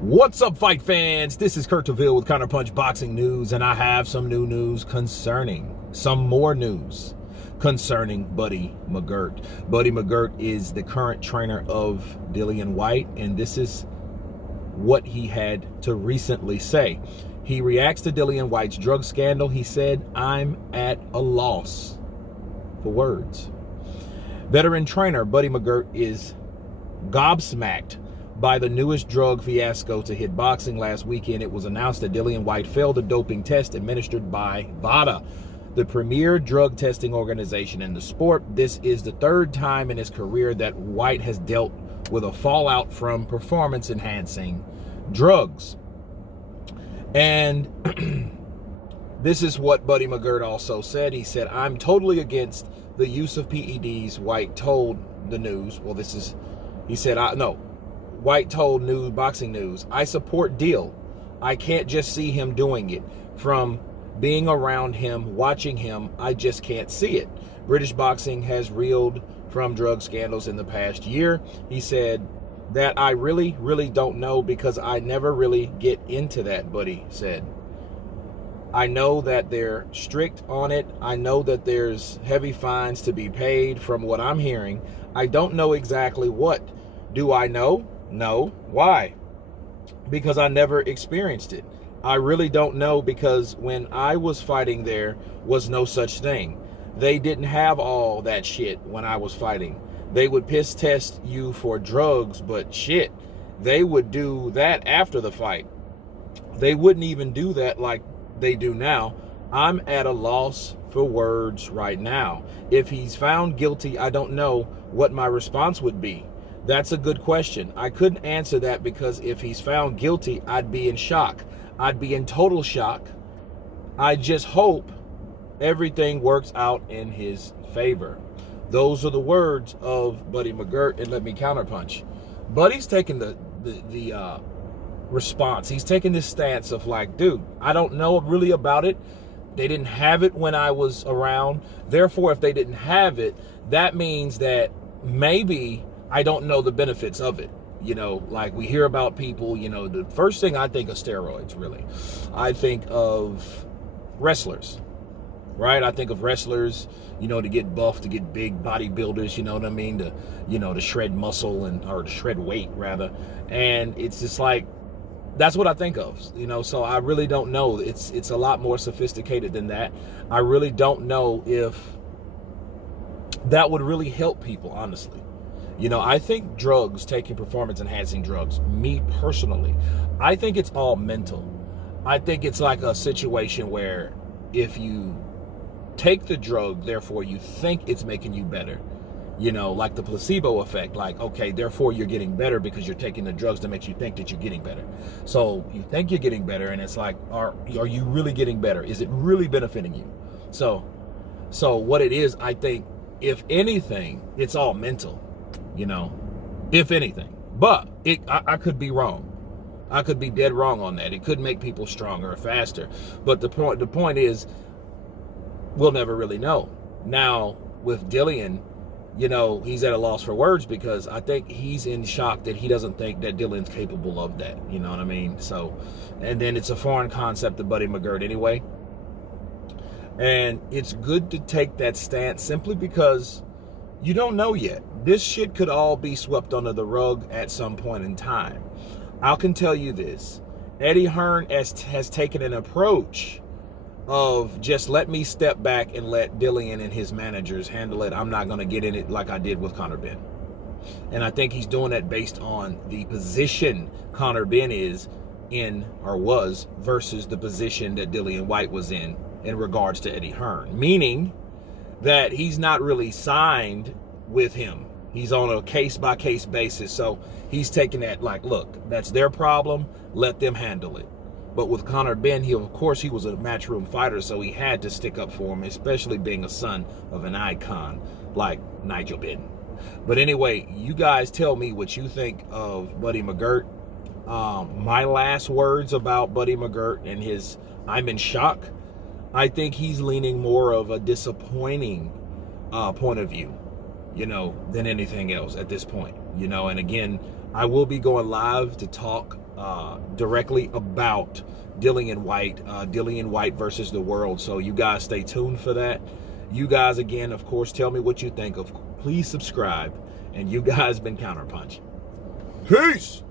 What's up, fight fans? This is Kurt DeVille with Counterpunch Boxing News, and I have some more news concerning Buddy Mcgirt. Buddy Mcgirt is the current trainer of Dillian Whyte, and this is what he had to recently say. He reacts to Dillian Whyte's drug scandal. He said, "I'm at a loss for words." Veteran trainer Buddy Mcgirt is gobsmacked by the newest drug fiasco to hit boxing. Last weekend, it was announced that Dillian Whyte failed a doping test administered by VADA, the premier drug testing organization in the sport. This is the third time in his career that Whyte has dealt with a fallout from performance-enhancing drugs. And this is what Buddy Mcgirt also said. He said, "I'm totally against the use of PEDs," Whyte told the news. Well, Whyte told Boxing News, "I support Dill. I can't just see him doing it. From being around him, watching him, I just can't see it. British boxing has reeled from drug scandals in the past year." He said that "I really don't know because I never really get into that," Buddy said. "I know that they're strict on it. I know that there's heavy fines to be paid from what I'm hearing. I don't know exactly what. Do I know? No. Why? Because I never experienced it. I really don't know because when I was fighting there was no such thing. They didn't have all that shit when I was fighting. They would piss test you for drugs, but shit, they would do that after the fight. They wouldn't even do that like they do now. I'm at a loss for words right now. If he's found guilty, I don't know what my response would be. That's a good question. I couldn't answer that because if he's found guilty, I'd be in shock. I'd be in total shock. I just hope everything works out in his favor." Those are the words of Buddy Mcgirt, and let me counterpunch. Buddy's taking the response. He's taking this stance of like, dude, I don't know really about it. They didn't have it when I was around. Therefore, if they didn't have it, that means that maybe I don't know the benefits of it. You know, like we hear about people, the first thing I think of steroids, really. I think of wrestlers, right? I think of wrestlers, to get buff, to get big bodybuilders, you know what I mean? To shred muscle or to shred weight rather. And it's just like, that's what I think of, so I really don't know. It's a lot more sophisticated than that. I really don't know if that would really help people, honestly. I think drugs, taking performance-enhancing drugs, me personally, I think it's all mental. I think it's like a situation where if you take the drug, therefore you think it's making you better, like the placebo effect, like, okay, therefore you're getting better because you're taking the drugs that makes you think that you're getting better. So you think you're getting better, and it's like, are you really getting better? Is it really benefiting you? So what it is, I think, if anything, it's all mental. If anything, but I could be wrong. I could be dead wrong on that. It could make people stronger or faster. But the point is, we'll never really know. Now with Dillian, he's at a loss for words because I think he's in shock that he doesn't think that Dillian's capable of that. You know what I mean? So, and then it's a foreign concept to Buddy Mcgirt anyway. And it's good to take that stance simply because you don't know yet. This shit could all be swept under the rug at some point in time. I can tell you this. Eddie Hearn has taken an approach of just let me step back and let Dillian and his managers handle it. I'm not going to get in it like I did with Conor Benn. And I think he's doing that based on the position Conor Benn is in or was versus the position that Dillian Whyte was in regards to Eddie Hearn. Meaning that he's not really signed with him. He's on a case-by-case basis. So he's taking that like, look, that's their problem. Let them handle it. But with Conor Benn, he was a matchroom fighter, so he had to stick up for him, especially being a son of an icon like Nigel Benn. But anyway, you guys tell me what you think of Buddy Mcgirt. My last words about Buddy Mcgirt and his "I'm in shock," I think he's leaning more of a disappointing point of view, than anything else at this point, and again, I will be going live to talk directly about Dillian Whyte versus the world. So you guys stay tuned for that. You guys, again, of course, tell me what you think. Please subscribe. And you guys been Counterpunch. Peace.